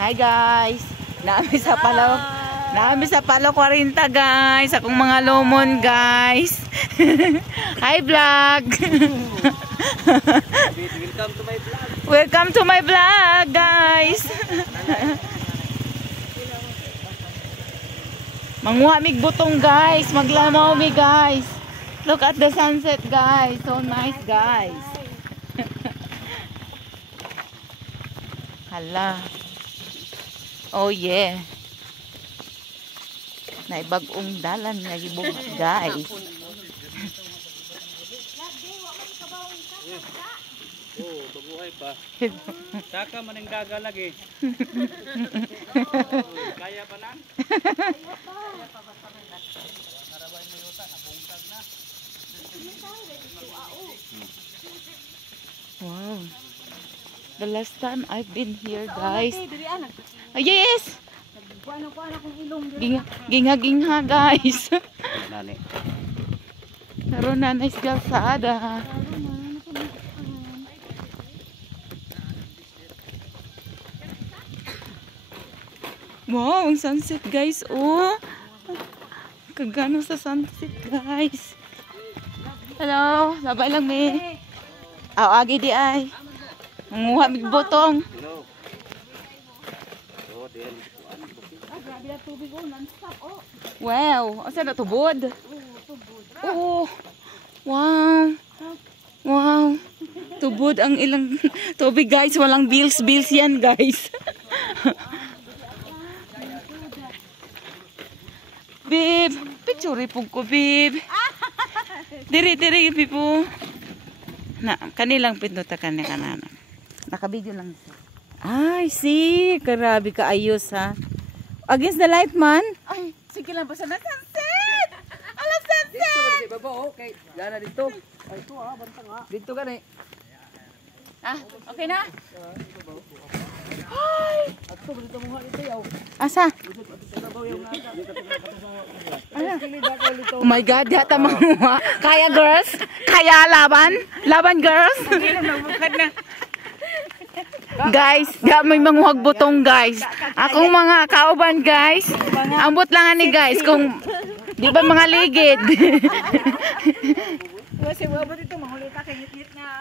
Hi guys. Naami sa Palo 40 guys. Akong mga lomon guys. Hi vlog. Welcome to my vlog guys. Manguha mig butong guys. Maglamaw mi guys. Look at the sunset guys. So nice guys. Hala. Oh yeah. Naibag-ong dalan nga gibog guys. Oh, babuhay pa. Saka man ang gagalagi. Kaya pa lang? Kaya pa basta rin. Narabay mo yuta, nabungkag na. Wow. The last time I've been here guys. Yes! Ginga guys. Naroon na nice kalsada. Wow, ang sunset guys. Oh. Kagano sa sunset guys. Hello, labay lang me. Agi di ay. Manguha mig botong. Wow, asa na tubod? Oh. Wow. Wow. Tubod ang ilang tubig guys, walang bills yan guys. Babe, picture po ko, babe. Diri, pipo. Na, kanilang pinduta kanana. Nakabidyo lang. Ay, see. Grabe ka ayos, ha. Against the light, man. Ay, sige lang. Basta na sunset. Alam, sunset. Dito ka si baba, okay. Gana dito. Ay, ito bantang ha. Dito ka na eh. Ah, okay na? Ay! Ato, dito mo nga dito yaw. Asa? Oh my God, yata manguha. Kaya girls? Kaya laban? Laban girls? Guys, may manguhag butong guys. Akong mga kauban guys. Ambot lang ani guys kung di ba mga ligid. Kasi wabot ito mahulita kay ngit-ngit nga.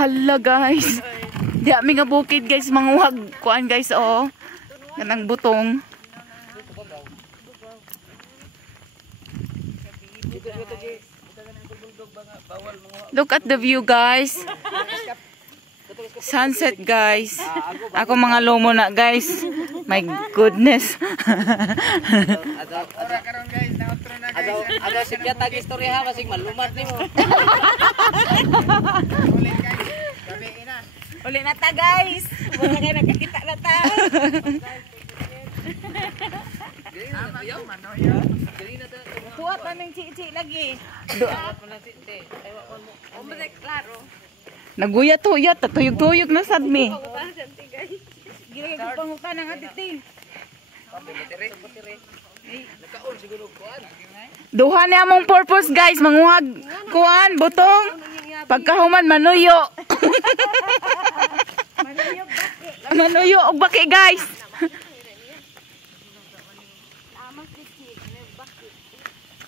Hala guys. Di ami nga bukid guys, manguhag kuan guys oh. Kanang butong. Look at the view guys. Sunset guys. Ako mga lomo na guys. My goodness. Ada sikya tag istorya ha masig malumad nimo. Uli na ta guys. Wala kayo nagkakita na ta. Tuwat na ng chichi lagi. Klaro. Naguyat-huyat, tatuyog-tuyog na sad mi. Gilay ko pangutan ng atiting. Duha ni among purpose guys, manguhag kuan butong. Pagkahuman manuyo. Manuyo og baki guys.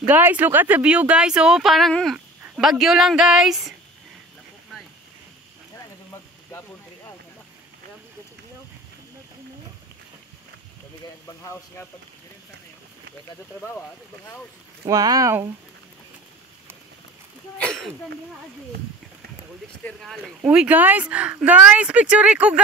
Guys, look at the view guys. Oh, parang bagyo lang guys. Wow. Uy guys, picture ko guys.